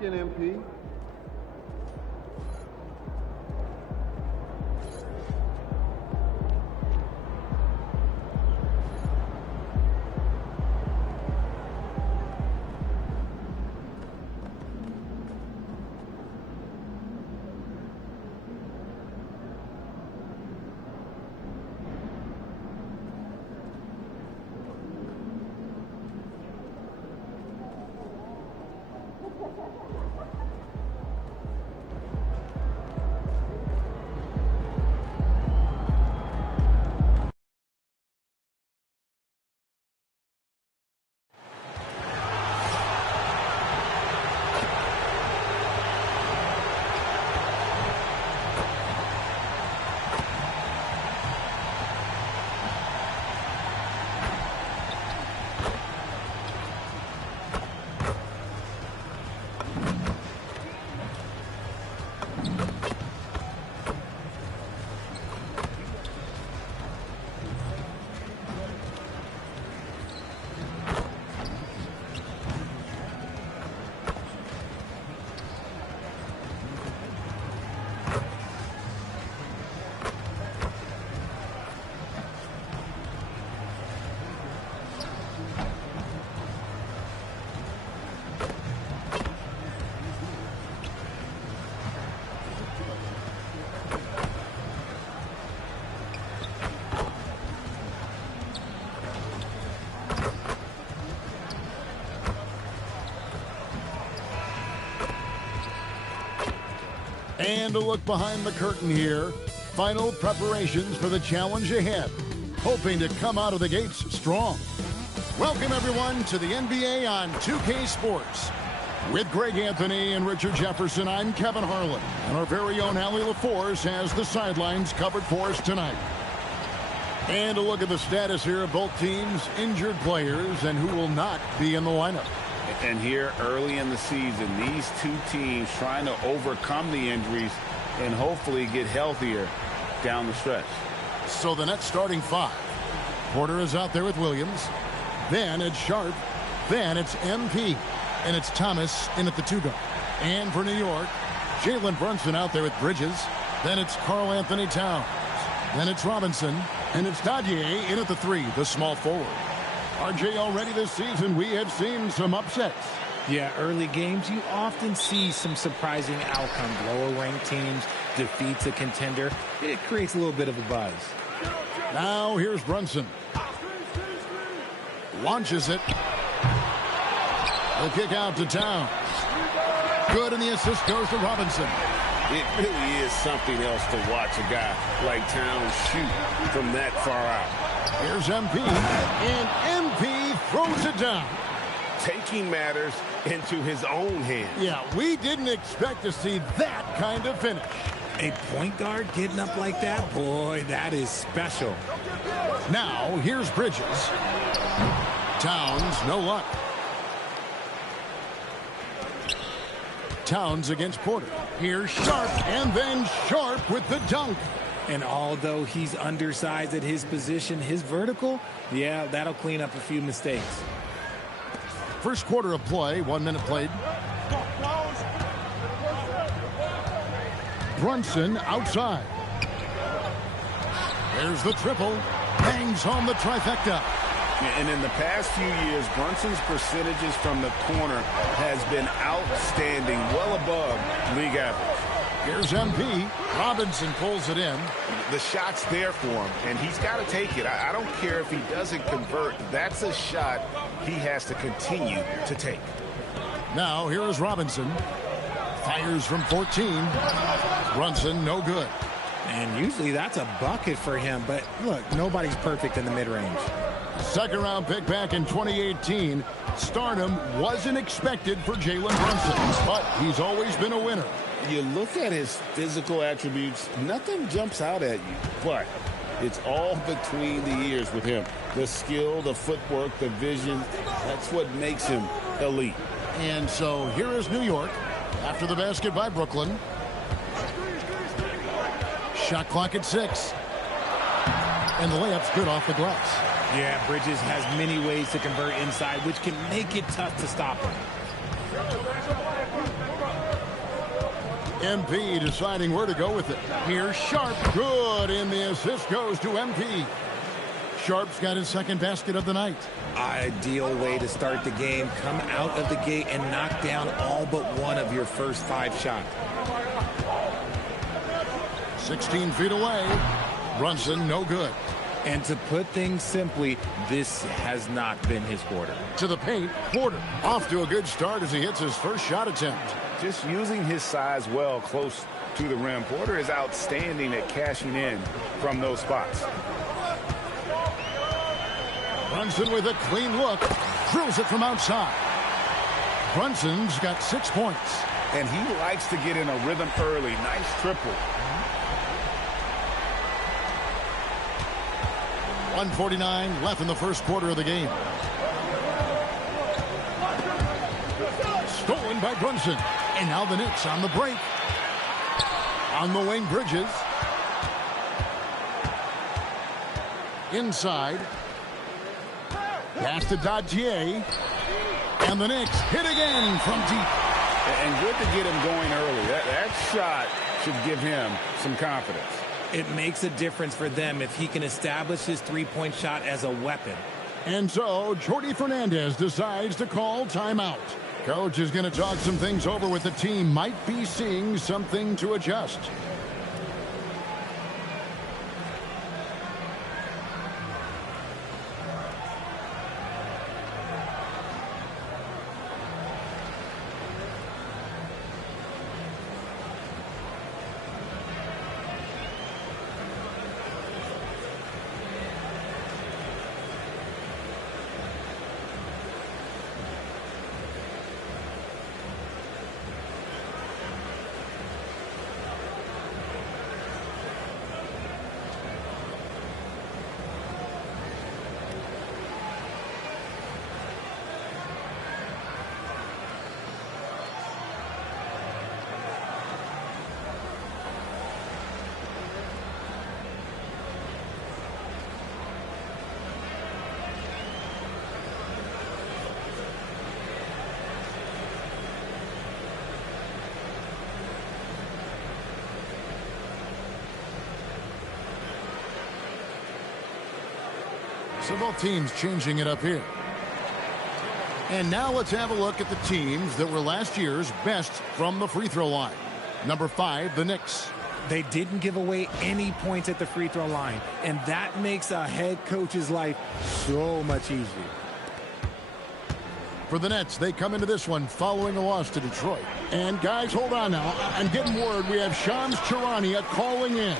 Second MP. And a look behind the curtain here. Final preparations for the challenge ahead. Hoping to come out of the gates strong. Welcome, everyone, to the NBA on 2K Sports. With Greg Anthony and Richard Jefferson, I'm Kevin Harlan. And our very own Allie LaForce has the sidelines covered for us tonight. And a look at the status here of both teams' injured players and who will not be in the lineup. And here early in the season, these two teams trying to overcome the injuries and hopefully get healthier down the stretch. So the Nets starting five. Porter is out there with Williams. Then it's Sharp. Then it's MP. And it's Thomas in at the two guard. And for New York, Jalen Brunson out there with Bridges. Then it's Karl Anthony Towns. Then it's Robinson. And it's Dadier in at the three, the small forward. RJ, already this season, we have seen some upsets. Yeah, early games, you often see some surprising outcomes. Lower-ranked teams defeats a contender. It creates a little bit of a buzz. Now, here's Brunson. Launches it. The kick out to Towns. Good, and the assist goes to Robinson. It really is something else to watch a guy like Towns shoot from that far out. Here's MP, and MP throws it down. Taking matters into his own hands. Yeah, we didn't expect to see that kind of finish. A point guard getting up like that? Boy, that is special. Now, here's Bridges. Towns, no luck. Towns against Porter. Here's Sharp, and then Sharp with the dunk. And although he's undersized at his position, his vertical, yeah, that'll clean up a few mistakes. First quarter of play, 1 minute played. Brunson outside. There's the triple. Bangs home the trifecta. And in the past few years, Brunson's percentages from the corner has been outstanding, well above league average. Here's MP. Robinson pulls it in. The shot's there for him, and he's got to take it. I don't care if he doesn't convert. That's a shot he has to continue to take. Now, here is Robinson. Fires from 14. Brunson, no good. And usually that's a bucket for him, but look, nobody's perfect in the mid-range. Second round pick back in 2018. Stardom wasn't expected for Jalen Brunson, but he's always been a winner. You look at his physical attributes, nothing jumps out at you, but it's all between the ears with him. The skill, the footwork, the vision, that's what makes him elite. And so here is New York after the basket by Brooklyn. Shot clock at 6. And the layup's good off the glass. Yeah, Bridges has many ways to convert inside, which can make it tough to stop him. MP deciding where to go with it. Here's Sharp. Good, and the assist goes to MP. Sharp's got his second basket of the night. Ideal way to start the game. Come out of the gate and knock down all but one of your first 5 shots. 16 feet away. Brunson, no good. And to put things simply, this has not been his quarter. To the paint, Porter. Off to a good start as he hits his first shot attempt. Just using his size well close to the rim. Porter is outstanding at cashing in from those spots. Brunson with a clean look. Drills it from outside. Brunson's got 6 points. And he likes to get in a rhythm early. Nice triple. 1:49 left in the first quarter of the game. Stolen by Brunson. And now the Knicks on the break. On the wing, Bridges. Inside. Pass to Dadier. And the Knicks hit again from deep. And good to get him going early. That shot should give him some confidence. It makes a difference for them if he can establish his three-point shot as a weapon. And so, Jordi Fernandez decides to call timeout. Coach is going to talk some things over with the team. Might be seeing something to adjust. So both teams changing it up here. And now let's have a look at the teams that were last year's best from the free throw line. Number 5, the Knicks. They didn't give away any points at the free throw line, and that makes a head coach's life so much easier. For the Nets, they come into this one following a loss to Detroit. And guys, hold on now. I'm getting word we have Shams Charania calling in.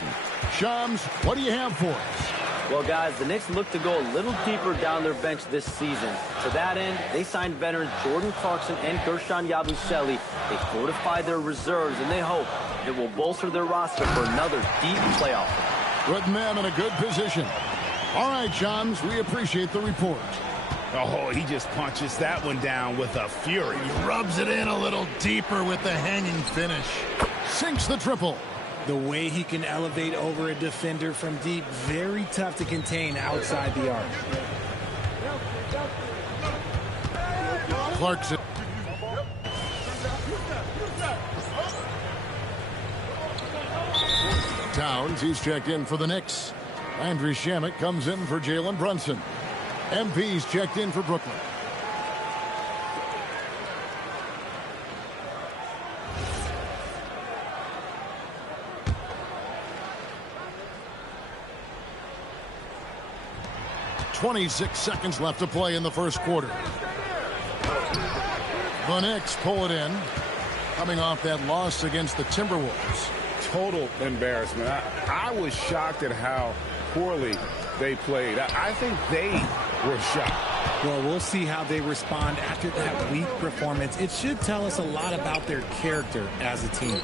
Shams, what do you have for us? Well, guys, the Knicks look to go a little deeper down their bench this season. To that end, they signed veterans Jordan Clarkson and Gershon Yabusele. They fortified their reserves, and they hope it will bolster their roster for another deep playoff run. Putting them in a good position. All right, Shams, we appreciate the report. Oh, he just punches that one down with a fury. He rubs it in a little deeper with the hanging finish. Sinks the triple. The way he can elevate over a defender from deep, very tough to contain outside the arc. Clarkson. Towns, he's checked in for the Knicks. Andrew Shamet comes in for Jalen Brunson. MP's checked in for Brooklyn. .26 seconds left to play in the first quarter. The Knicks pull it in, coming off that loss against the Timberwolves. Total embarrassment. I was shocked at how poorly they played. I think they were shocked. Well, we'll see how they respond after that weak performance. It should tell us a lot about their character as a team.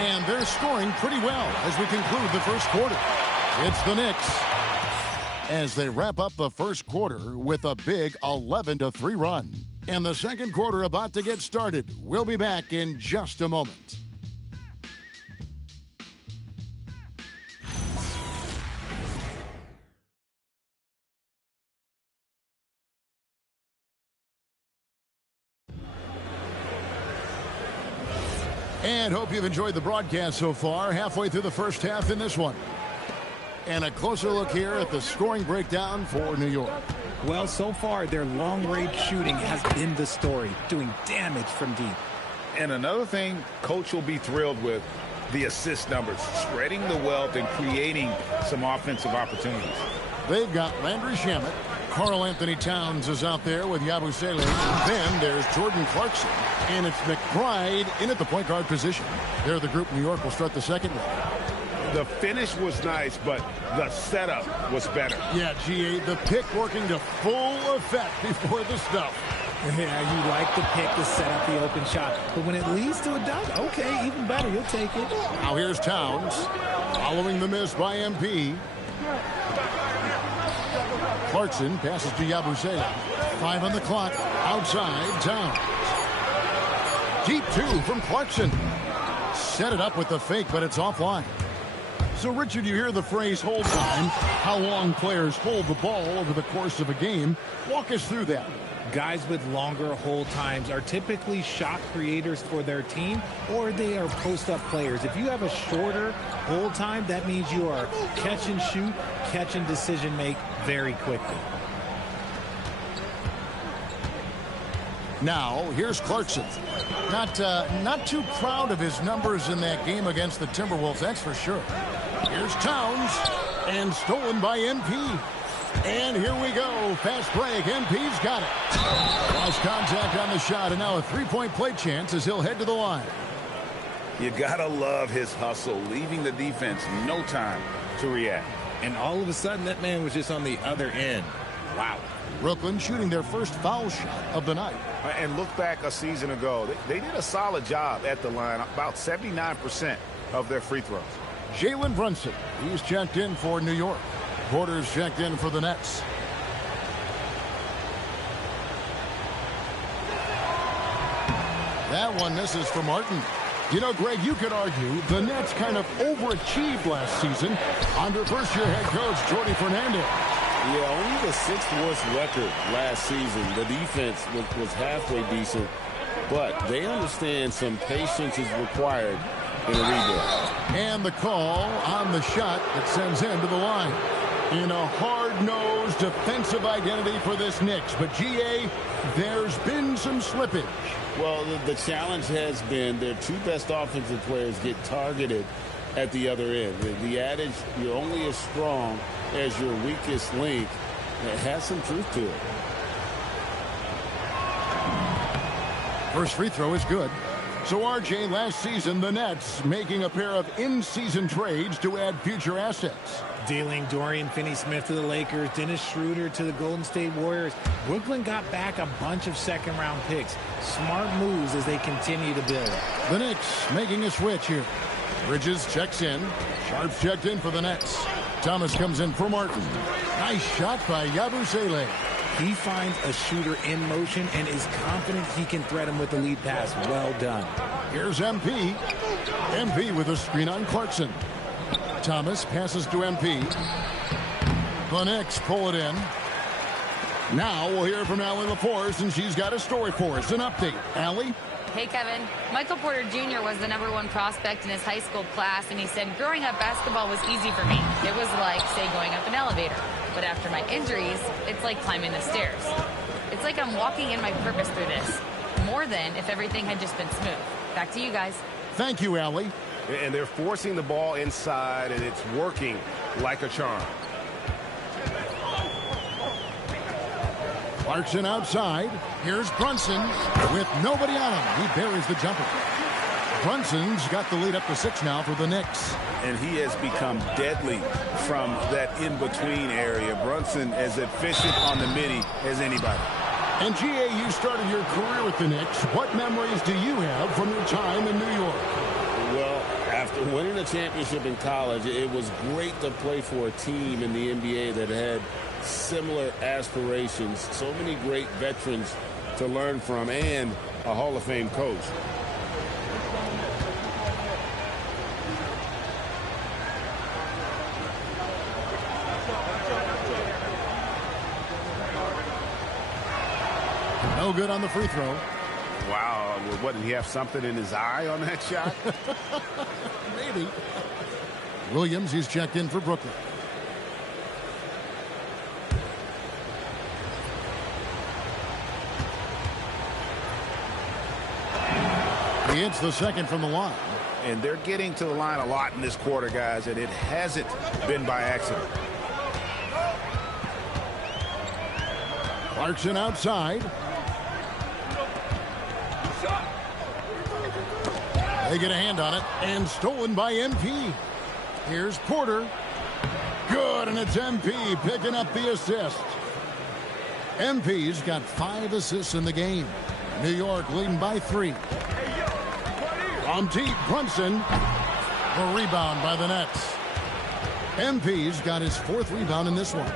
And they're scoring pretty well as we conclude the first quarter. It's the Knicks as they wrap up the first quarter with a big 11-3 run. And the second quarter about to get started. We'll be back in just a moment. And hope you've enjoyed the broadcast so far. Halfway through the first half in this one. And a closer look here at the scoring breakdown for New York. Well, so far, their long-range shooting has been the story, doing damage from deep. And another thing Coach will be thrilled with, the assist numbers, spreading the wealth and creating some offensive opportunities. They've got Landry Shamet. Karl Anthony Towns is out there with Yabusele. Then there's Jordan Clarkson. And it's McBride in at the point guard position. They're the group New York will start the second one. The finish was nice, but the setup was better. Yeah, GA, the pick working to full effect before the stuff. Yeah, you like the pick to set up the open shot. But when it leads to a dunk, okay, even better. You'll take it. Now here's Towns. Following the miss by MP. Clarkson passes to Yabusele. 5 on the clock. Outside, Towns. Deep two from Clarkson. Set it up with the fake, but it's offline. So, Richard, you hear the phrase hold time. How long players hold the ball over the course of a game. Walk us through that. Guys with longer hold times are typically shot creators for their team, or they are post-up players. If you have a shorter hold time, that means you are catch and shoot, catch and decision make very quickly. Now, here's Clarkson. Not too proud of his numbers in that game against the Timberwolves, that's for sure. Here's Towns, and stolen by MP. And here we go. Fast break. MP's got it. Lost contact on the shot, and now a three-point play chance as he'll head to the line. You gotta love his hustle, leaving the defense no time to react. And all of a sudden, that man was just on the other end. Wow. Brooklyn shooting their first foul shot of the night. And look back a season ago. They did a solid job at the line, about 79% of their free throws. Jalen Brunson, he's checked in for New York. Porter's checked in for the Nets. That one misses for Martin. You know, Greg, you could argue the Nets kind of overachieved last season under first-year head coach Jordi Fernandez. Yeah, only the 6th worst record last season. The defense was halfway decent, but they understand some patience is required in a rebuild. And the call on the shot that sends him to the line. In a hard-nosed defensive identity for this Knicks. But, GA, there's been some slippage. Well, the challenge has been their two best offensive players get targeted at the other end. The adage, you're only as strong as your weakest link, it has some truth to it. First free throw is good. So, RJ, last season, the Nets making a pair of in-season trades to add future assets. Dealing Dorian Finney-Smith to the Lakers, Dennis Schroeder to the Golden State Warriors. Brooklyn got back a bunch of second-round picks. Smart moves as they continue to build. The Knicks making a switch here. Bridges checks in. Sharp's checked in for the Nets. Thomas comes in for Martin. Nice shot by Yabusele. He finds a shooter in motion and is confident he can thread him with the lead pass. Well done. Here's MP. MP with a screen on Clarkson. Thomas passes to MP. The Knicks pull it in. Now we'll hear from Allie LaForce, and she's got a story for us. An update. Allie? Hey, Kevin. Michael Porter Jr. was the #1 prospect in his high school class, and he said, growing up, basketball was easy for me. It was like, say, going up an elevator. But after my injuries, it's like climbing the stairs. It's like I'm walking in my purpose through this. More than if everything had just been smooth. Back to you guys. Thank you, Allie. And they're forcing the ball inside, and it's working like a charm. Clarkson outside. Here's Brunson with nobody on him. He buries the jumper. Brunson's got the lead up to 6 now for the Knicks. And he has become deadly from that in-between area. Brunson as efficient on the midi as anybody. And, GA, you started your career with the Knicks. What memories do you have from your time in New York? Well, after winning a championship in college, it was great to play for a team in the NBA that had similar aspirations. So many great veterans to learn from and a Hall of Fame coach. No good on the free throw. Wow, what, did he have something in his eye on that shot? Maybe. Williams, he's checked in for Brooklyn. He hits the second from the line. And they're getting to the line a lot in this quarter, guys, and it hasn't been by accident. Clarkson outside. They get a hand on it, and stolen by MP. Here's Porter. Good, and it's MP picking up the assist. MP's got 5 assists in the game. New York leading by 3. From deep, Brunson. The rebound by the Nets. MP's got his 4th rebound in this one.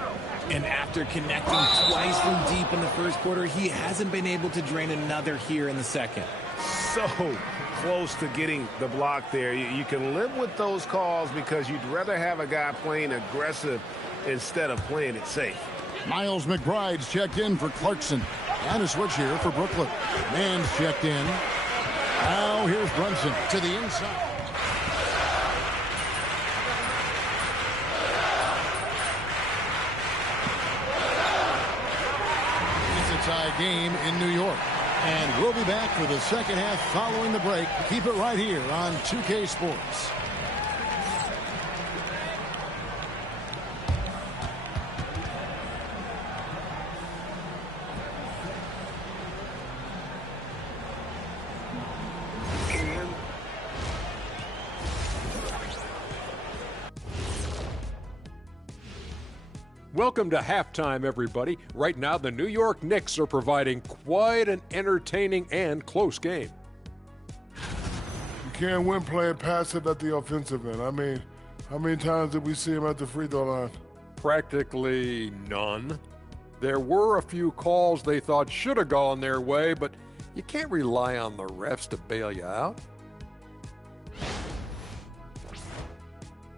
And after connecting twice from deep in the first quarter, he hasn't been able to drain another here in the second. So close to getting the block there. You can live with those calls because you'd rather have a guy playing aggressive instead of playing it safe. Miles McBride's checked in for Clarkson. And a switch here for Brooklyn. Mann's checked in. Now here's Brunson to the inside. It's a tie game in New York. And we'll be back for the second half following the break. Keep it right here on 2K Sports. Welcome to halftime, everybody. Right now, the New York Knicks are providing quite an entertaining and close game. You can't win playing passive at the offensive end. I mean, how many times did we see him at the free throw line? Practically none. There were a few calls they thought should have gone their way, but you can't rely on the refs to bail you out.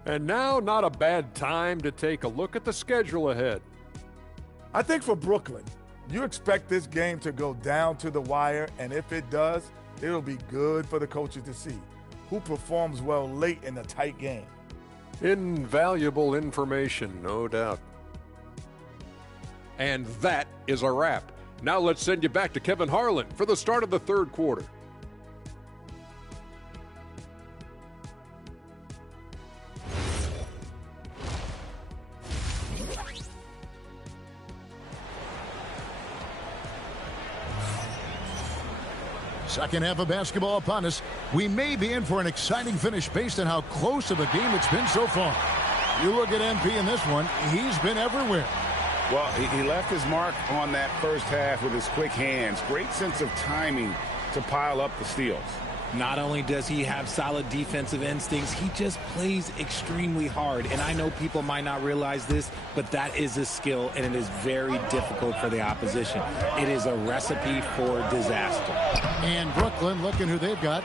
And now, not a bad time to take a look at the schedule ahead. I think for Brooklyn, you expect this game to go down to the wire, and if it does, it'll be good for the coaches to see who performs well late in a tight game. Invaluable information, no doubt. And that is a wrap. Now let's send you back to Kevin Harlan for the start of the third quarter. Second half of basketball upon us. We may be in for an exciting finish based on how close of a game it's been so far. You look at MP in this one, he's been everywhere. Well, he left his mark on that first half with his quick hands. Great sense of timing to pile up the steals. Not only does he have solid defensive instincts, he just plays extremely hard. And I know people might not realize this, but that is a skill, and it is very difficult for the opposition. It is a recipe for disaster. And Brooklyn, looking who they've got.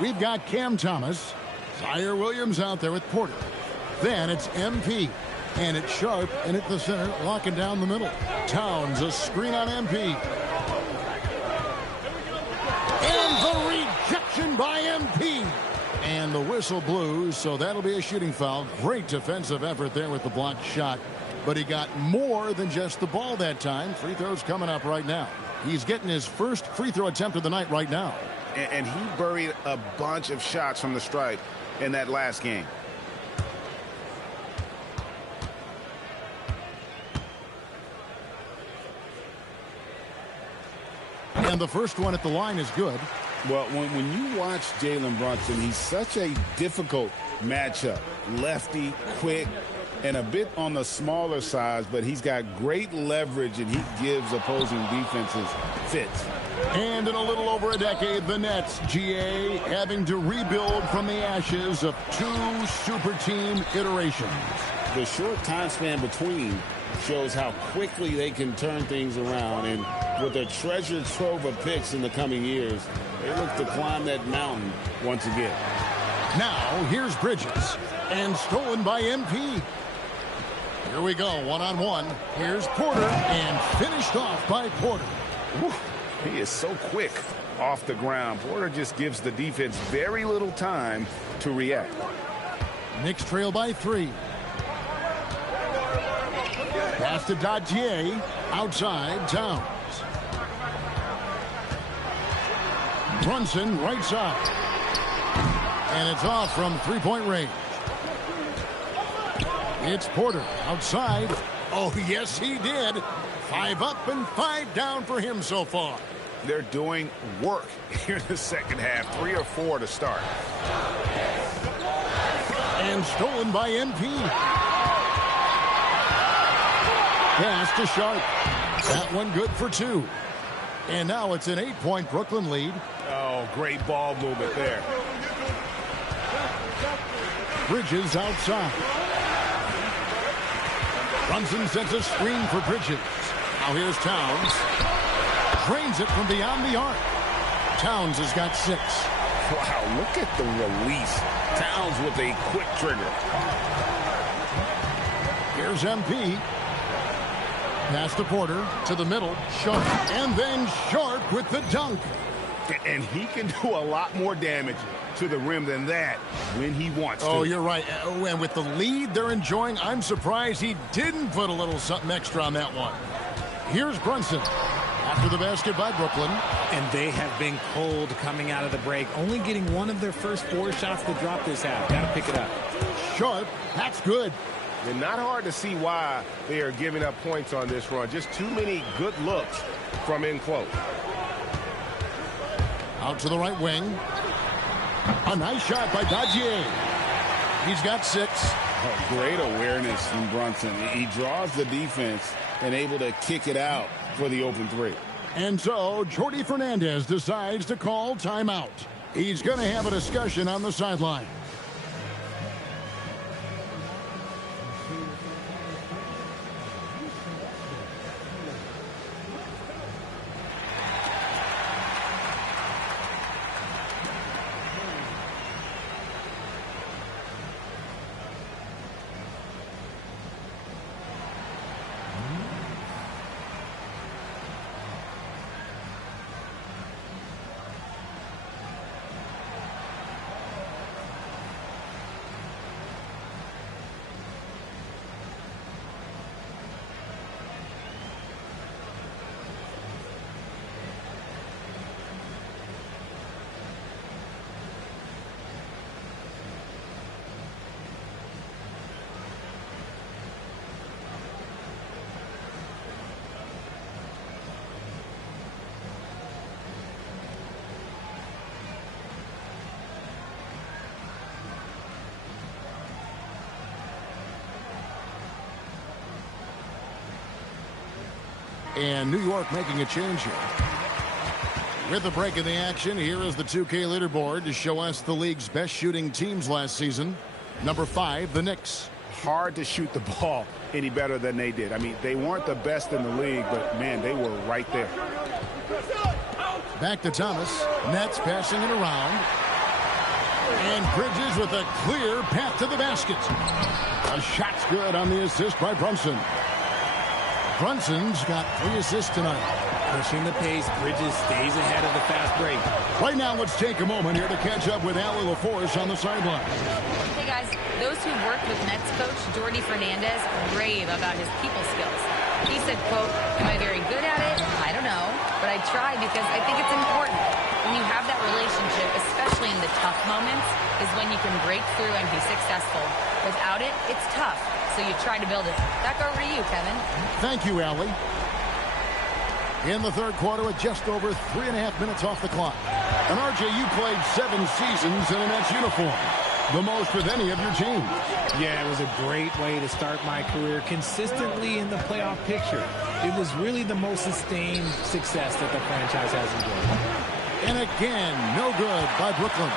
We've got Cam Thomas. Zaire Williams out there with Porter. Then it's MP. And it's Sharp, and at the center, locking down the middle. Towns, a screen on MP. And the rejection by MP. And the whistle blew, so that'll be a shooting foul. Great defensive effort there with the blocked shot. But he got more than just the ball that time. Free throws coming up right now. He's getting his first free throw attempt of the night right now. And he buried a bunch of shots from the stripe in that last game. And the first one at the line is good. Well, when you watch Jalen Brunson, he's such a difficult matchup. Lefty, quick, and a bit on the smaller size, but he's got great leverage, and he gives opposing defenses fits. And in a little over a decade, the Nets, GA, having to rebuild from the ashes of 2 super team iterations. The short time span between shows how quickly they can turn things around, and with a treasure trove of picks in the coming years, they look to climb that mountain once again. Now, here's Bridges, and stolen by MP. Here we go, one-on-one. Here's Porter, and finished off by Porter. Whew, he is so quick. off the ground. Porter just gives the defense very little time to react. Knicks trail by 3. Pass to Dadier. Outside, Towns. Brunson, right side. And it's off from three-point range. It's Porter outside. Oh, yes, he did. 5 up and 5 down for him so far. They're doing work here in the second half. 3 or 4 to start. And stolen by MP. Pass to Sharp. That one good for 2. And now it's an 8-point Brooklyn lead. Oh, great ball movement there. Bridges outside. Brunson sets a screen for Bridges. Now here's Towns. Drains it from beyond the arc. Towns has got 6. Wow, look at the release. Towns with a quick trigger. Here's MP. Pass to Porter. To the middle. Sharp. And then Sharp with the dunk. And he can do a lot more damage to the rim than that when he wants to. Oh, you're right. And with the lead they're enjoying, I'm surprised he didn't put a little something extra on that one. Here's Brunson. After the basket by Brooklyn. And they have been cold coming out of the break. Only getting one of their first 4 shots to drop this half. Got to pick it up. Sharp. That's good. And not hard to see why they are giving up points on this run. Just too many good looks from in close. Out to the right wing. A nice shot by Dadier. He's got 6. Oh, great awareness from Brunson. He draws the defense and able to kick it out for the open 3. And so Jordi Fernandez decides to call timeout. He's going to have a discussion on the sideline. And New York making a change here. With the break in the action, here is the 2K leaderboard to show us the league's best shooting teams last season. Number 5, the Knicks. Hard to shoot the ball any better than they did. I mean, they weren't the best in the league, but, man, they were right there. Back to Thomas. Nets passing it around. And Bridges with a clear path to the basket. A shot's good on the assist by Brunson. Brunson's got 3 assists tonight. Pushing the pace, Bridges stays ahead of the fast break. Right now, let's take a moment here to catch up with Allie LaForce on the sideline. Hey, guys, those who worked with Nets coach Jordi Fernandez rave about his people skills. He said, quote, "Am I very good at it? I don't know, but I try because I think it's important. When you have that relationship, especially in the tough moments, is when you can break through and be successful. Without it, it's tough. So you try to build it." Back over to you, Kevin. Thank you, Allie. In the third quarter with just over 3.5 minutes off the clock. And RJ, you played 7 seasons in a Nets uniform. The most with any of your teams. Yeah, it was a great way to start my career consistently in the playoff picture. It was really the most sustained success that the franchise has enjoyed. And again, no good by Brooklyn.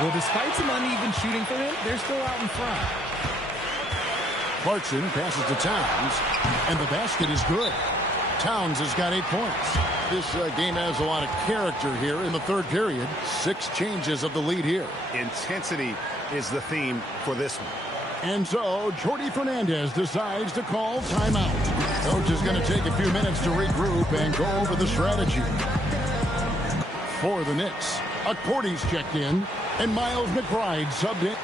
Well, despite some uneven shooting for him, they're still out in front. Clarkson passes to Towns, and the basket is good. Towns has got 8 points. This game has a lot of character here in the third period. 6 changes of the lead here. Intensity is the theme for this one. And so, Jordi Fernandez decides to call timeout. Coach is going to take a few minutes to regroup and go over the strategy. For the Knicks, Accordy's checked in, and Miles McBride subbed in.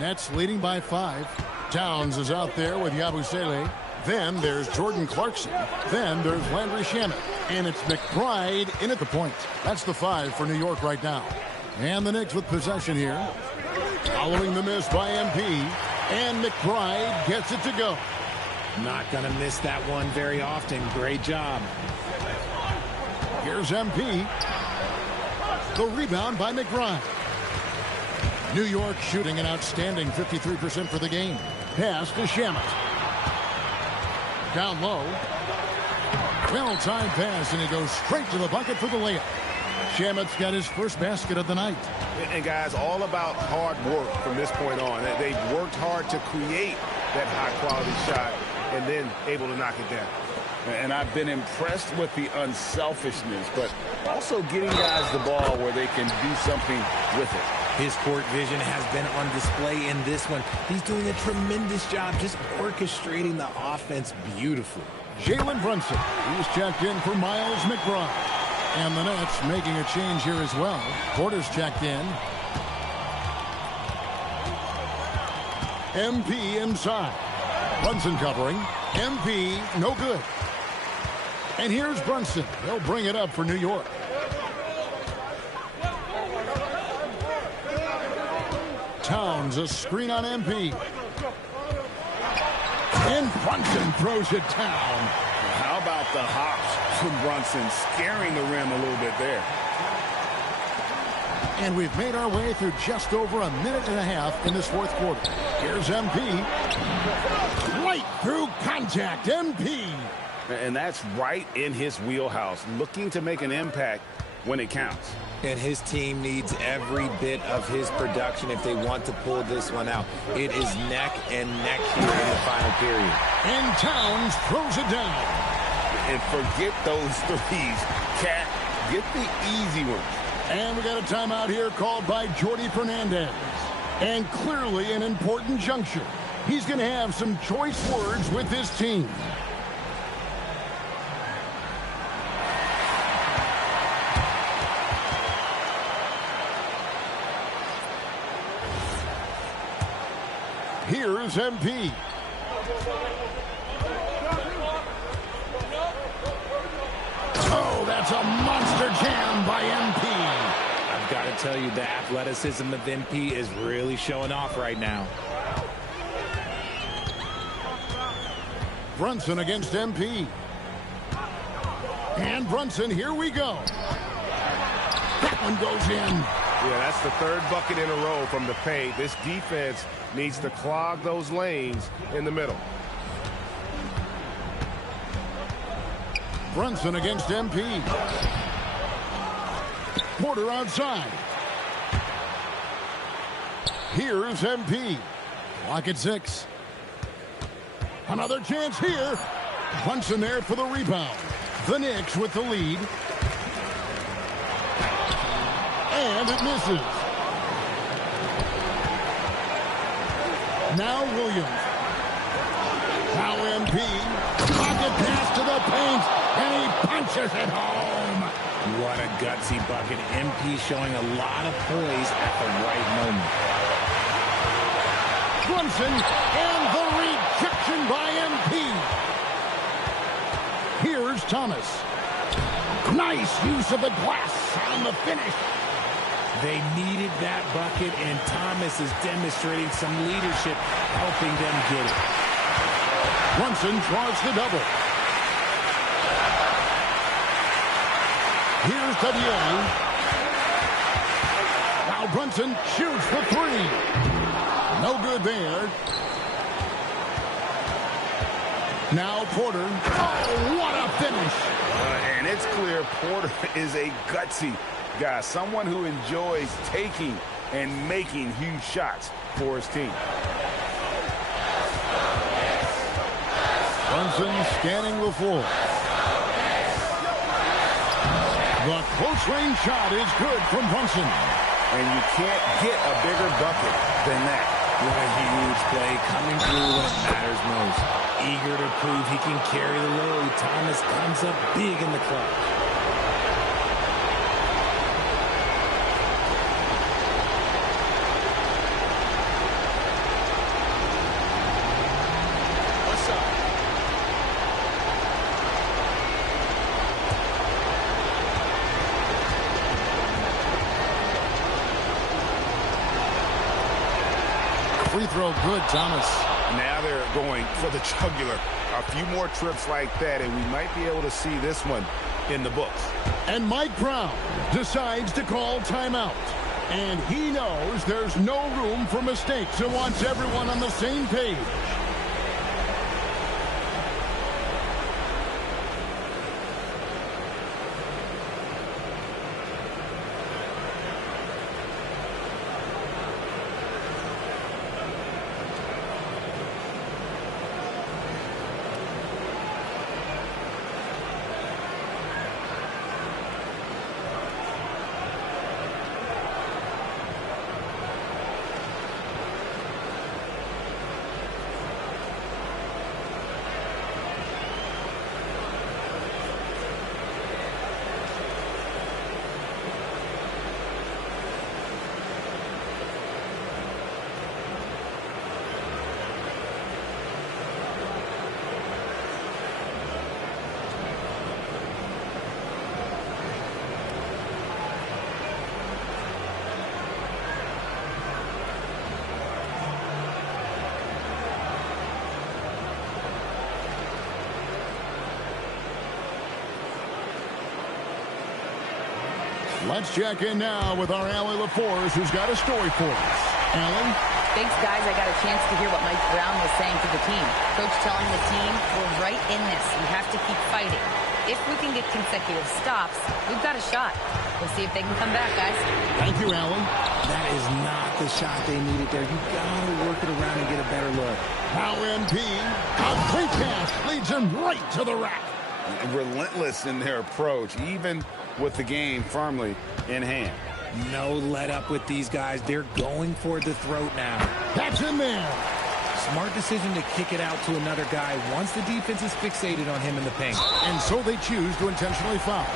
Nets leading by 5. Towns is out there with Yabusele. Then there's Jordan Clarkson. Then there's Landry Shamet. And it's McBride in at the point. That's the 5 for New York right now. And the Knicks with possession here. Following the miss by MP. And McBride gets it to go. Not going to miss that one very often. Great job. Here's MP. The rebound by McBride. New York shooting an outstanding 53% for the game. Pass to Shamet. Down low. Well-timed pass, and he goes straight to the bucket for the layup. Shamet's got his first basket of the night. And guys, all about hard work from this point on. They've worked hard to create that high-quality shot and then able to knock it down. And I've been impressed with the unselfishness, but also getting guys the ball where they can do something with it. His court vision has been on display in this one. He's doing a tremendous job just orchestrating the offense beautifully. Jalen Brunson, he's checked in for Miles McBride. And the Nets making a change here as well. Porter's checked in. MP inside. Brunson covering. MP, no good. And here's Brunson. They'll bring it up for New York. Towns, a screen on MP. And Brunson throws it down. How about the hops from Brunson, scaring the rim a little bit there. And we've made our way through just over a minute and a half in this fourth quarter. Here's MP. Right through contact, MP. And that's right in his wheelhouse, looking to make an impact when it counts. And his team needs every bit of his production if they want to pull this one out. It is neck and neck here in the final period. And Towns throws it down. And forget those threes. Cat, get the easy ones. And we got a timeout here called by Jordi Fernandez. And clearly an important juncture. He's going to have some choice words with his team. Here's MP. Oh, that's a monster jam by MP. I've got to tell you, the athleticism of MP is really showing off right now. Brunson against MP. And Brunson, here we go. That one goes in. Yeah, that's the third bucket in a row from the paint. This defense needs to clog those lanes in the middle. Brunson against MP. Porter outside. Here's MP. Clock at 6. Another chance here. Brunson there for the rebound. The Knicks with the lead. And it misses. Now Williams. Now MP. Pocket pass to the paint. And he punches it home. What a gutsy bucket. MP showing a lot of poise at the right moment. Brunson and the rejection by MP. Here's Thomas. Nice use of the glass on the finish. They needed that bucket, and Thomas is demonstrating some leadership, helping them get it. Brunson draws the double. Here's W. Now Brunson shoots for 3. No good there. Now Porter. Oh, what a finish. And it's clear Porter is a gutsy guy, someone who enjoys taking and making huge shots for his team. Brunson scanning the floor. The close-range shot is good from Brunson. And you can't get a bigger bucket than that. What a huge play coming through when it matters most. Eager to prove he can carry the load, Thomas comes up big in the clutch. Free throw good, Thomas. Now they're going for the jugular. A few more trips like that, and we might be able to see this one in the books. And Mike Brown decides to call timeout. And he knows there's no room for mistakes and wants everyone on the same page. Let's check in now with our Allie LaForce, who's got a story for us. Allie? Thanks, guys. I got a chance to hear what Mike Brown was saying to the team. Coach telling the team, we're right in this. We have to keep fighting. If we can get consecutive stops, we've got a shot. We'll see if they can come back, guys. Thank you, Allie. That is not the shot they needed there. You got to work it around and get a better look. Now MP, complete pass leads him right to the rack. Relentless in their approach, even with the game firmly in hand. No let up with these guys. They're going for the throat now. That's in there. Smart decision to kick it out to another guy once the defense is fixated on him in the paint. And so they choose to intentionally foul.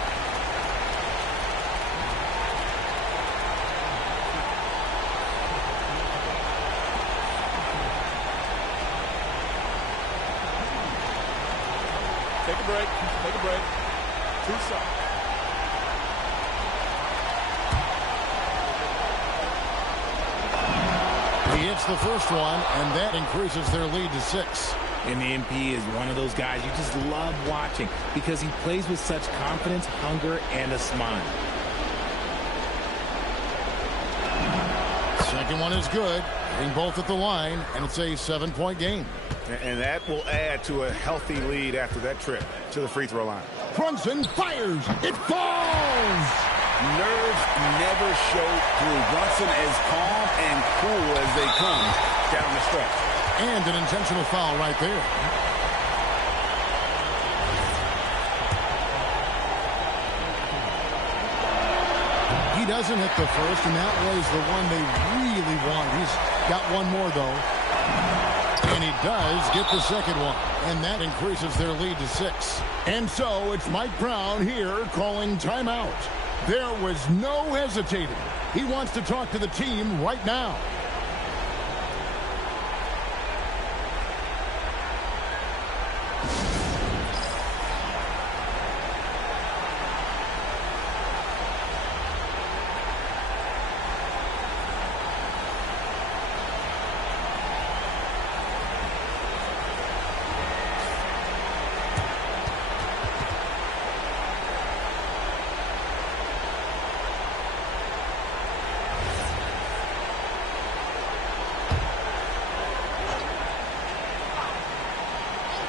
Take a break. Take a break. 2 shots. He hits the first one, and that increases their lead to 6. And the MP is one of those guys you just love watching because he plays with such confidence, hunger, and a smile. Second one is good. Hitting both at the line, and it's a 7-point game. And that will add to a healthy lead after that trip to the free throw line. Brunson fires. It falls. Nerves never show through. Brunson as calm and cool as they come down the stretch. And an intentional foul right there. He doesn't hit the first, and that was the one they really want. He's got one more, though. And he does get the second one. And that increases their lead to 6. And so it's Mike Brown here calling timeout. There was no hesitating. He wants to talk to the team right now.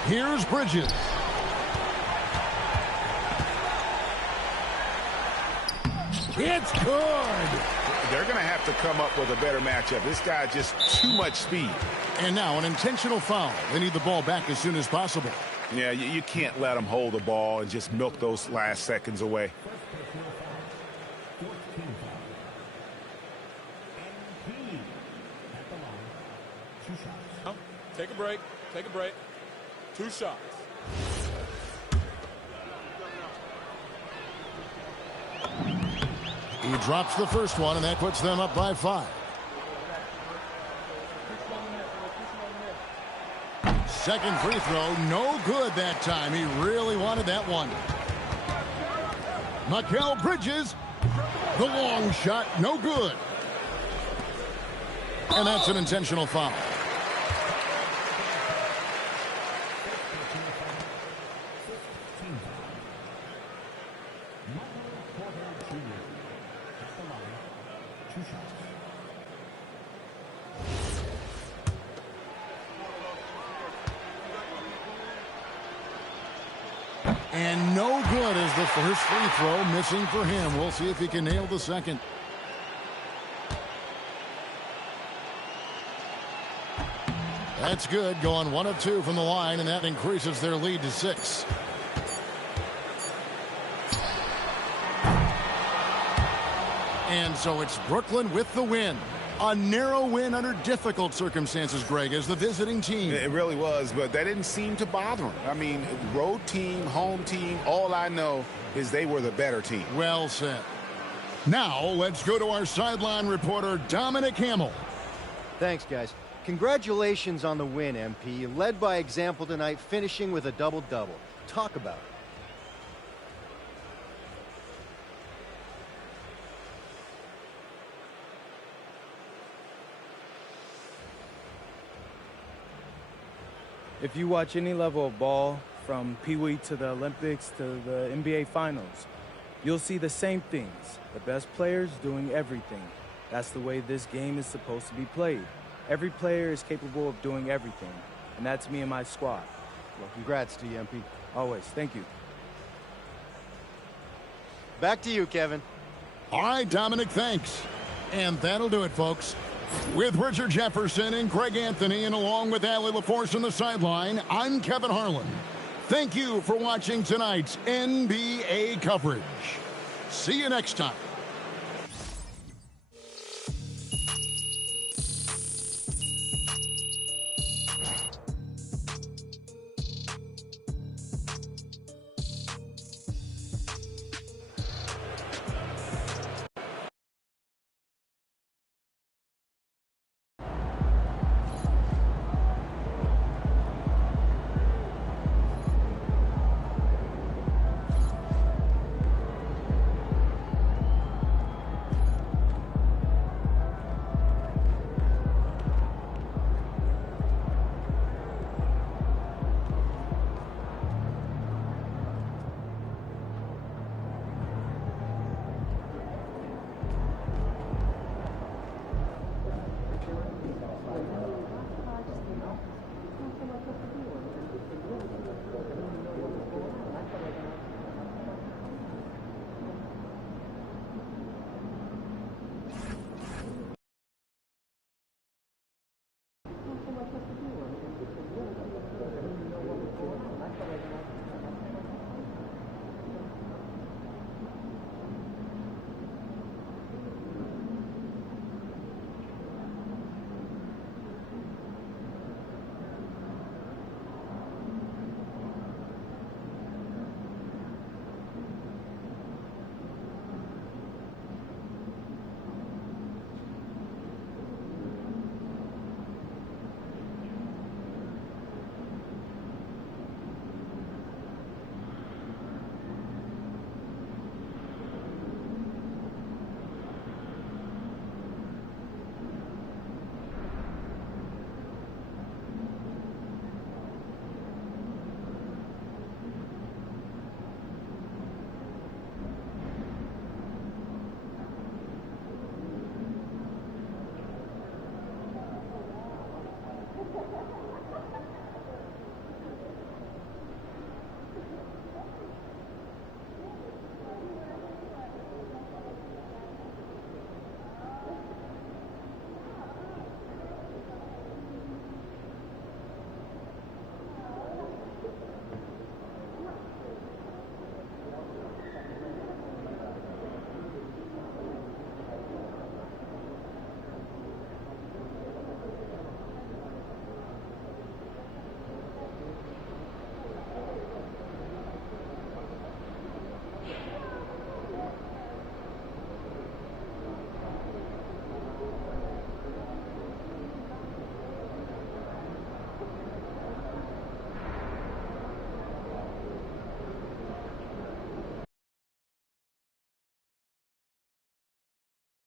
Here's Bridges. It's good. They're going to have to come up with a better matchup. This guy just too much speed. And now an intentional foul. They need the ball back as soon as possible. Yeah, you can't let them hold the ball and just milk those last seconds away. Take a break. Take a break. 2 shots. He drops the first one, and that puts them up by 5. Second free throw, no good that time. He really wanted that one. Mikal Bridges, the long shot, no good. And that's an intentional foul. And no good as the first free throw missing for him. We'll see if he can nail the second. That's good, going 1 of 2 from the line, and that increases their lead to 6. And so it's Brooklyn with the win. A narrow win under difficult circumstances, Greg, as the visiting team. It really was, but that didn't seem to bother them. I mean, road team, home team, all I know is they were the better team. Well said. Now, let's go to our sideline reporter, Dominic Hamill. Thanks, guys. Congratulations on the win, MP. You led by example tonight, finishing with a double-double. Talk about it. If you watch any level of ball, from Pee Wee to the Olympics to the NBA Finals, you'll see the same things. The best players doing everything. That's the way this game is supposed to be played. Every player is capable of doing everything, and that's me and my squad. Well, congrats to you, MP. Always. Thank you. Back to you, Kevin. All right, Dominic, thanks. And that'll do it, folks. With Richard Jefferson and Greg Anthony, and along with Allie LaForce on the sideline, I'm Kevin Harlan. Thank you for watching tonight's NBA coverage. See you next time.